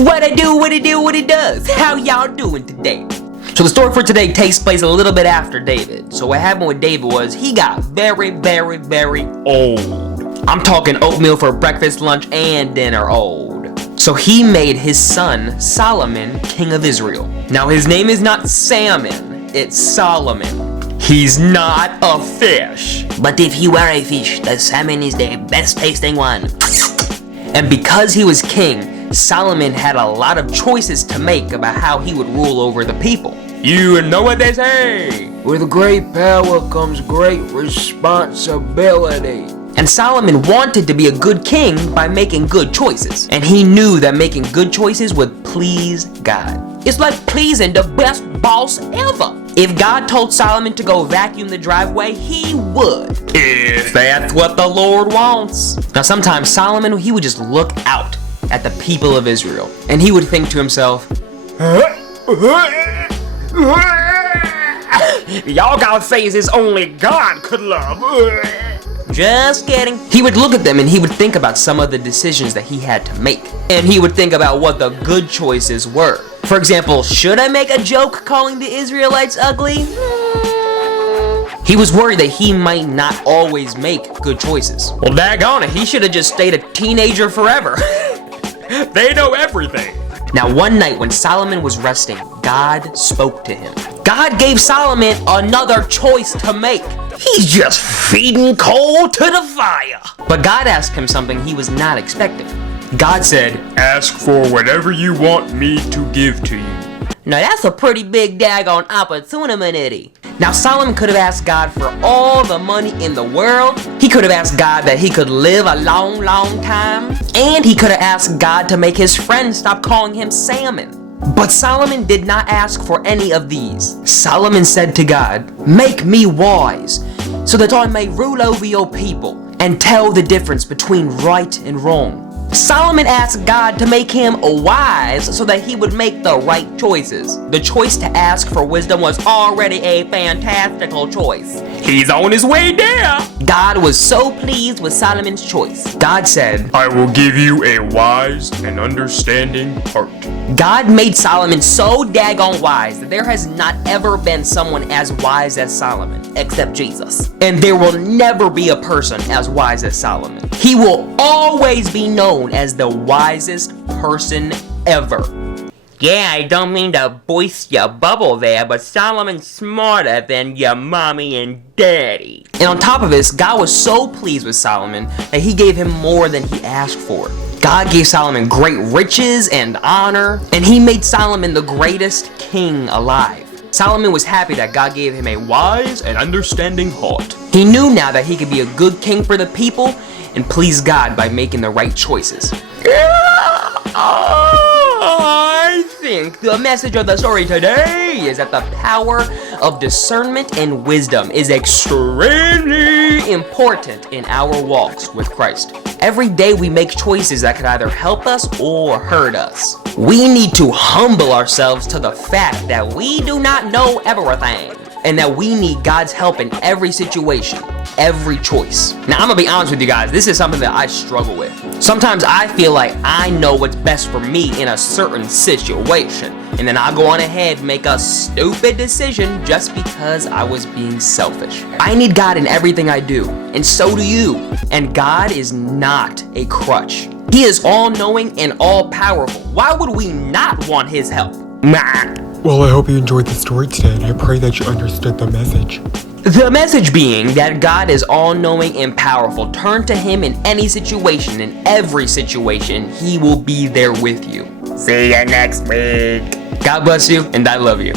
What it do, what it do, what it does. How y'all doing today? So the story for today takes place a little bit after David. So what happened with David was he got very, very, very old. I'm talking oatmeal for breakfast, lunch, and dinner old. So he made his son Solomon king of Israel. Now his name is not Salmon, it's Solomon. He's not a fish. But if you are a fish, the salmon is the best tasting one. And because he was king, Solomon had a lot of choices to make about how he would rule over the people. You know what they say. With great power comes great responsibility. And Solomon wanted to be a good king by making good choices. And he knew that making good choices would please God. It's like pleasing the best boss ever. If God told Solomon to go vacuum the driveway, he would. If that's what the Lord wants. Now sometimes Solomon, he would just look out at the people of Israel. And he would think to himself, y'all got faces only God could love. Just kidding. He would look at them and he would think about some of the decisions that he had to make. And he would think about what the good choices were. For example, should I make a joke calling the Israelites ugly? He was worried that he might not always make good choices. Well, daggone it, he should have just stayed a teenager forever. They know everything. Now, one night when Solomon was resting, God spoke to him. God gave Solomon another choice to make. He's just feeding coal to the fire. But God asked him something he was not expecting. God said, "Ask for whatever you want me to give to you." Now that's a pretty big daggone opportunity. Now Solomon could have asked God for all the money in the world. He could have asked God that he could live a long, long time. And he could have asked God to make his friends stop calling him Salmon. But Solomon did not ask for any of these. Solomon said to God, "Make me wise, so that I may rule over your people and tell the difference between right and wrong." Solomon asked God to make him wise so that he would make the right choices. The choice to ask for wisdom was already a fantastical choice. He's on his way there. God was so pleased with Solomon's choice. God said, "I will give you a wise and understanding heart." God made Solomon so daggone wise that there has not ever been someone as wise as Solomon, except Jesus. And there will never be a person as wise as Solomon. He will always be known as the wisest person ever. Yeah, I don't mean to burst your bubble there, but Solomon's smarter than your mommy and daddy. And on top of this, God was so pleased with Solomon that he gave him more than he asked for. God gave Solomon great riches and honor, and he made Solomon the greatest king alive. Solomon was happy that God gave him a wise and understanding heart. He knew now that he could be a good king for the people and please God by making the right choices. I think the message of the story today is that the power of discernment and wisdom is extremely important in our walks with Christ. Every day we make choices that could either help us or hurt us. We need to humble ourselves to the fact that we do not know everything and that we need God's help in every situation, every choice. Now, I'm gonna be honest with you guys, this is something that I struggle with. Sometimes I feel like I know what's best for me in a certain situation, and then I'll go on ahead and make a stupid decision just because I was being selfish. I need God in everything I do, and so do you. And God is not a crutch. He is all-knowing and all-powerful. Why would we not want his help? Well, I hope you enjoyed the story today, and I pray that you understood the message. The message being that God is all-knowing and powerful. Turn to him in any situation, in every situation. He will be there with you. See you next week. God bless you, and I love you.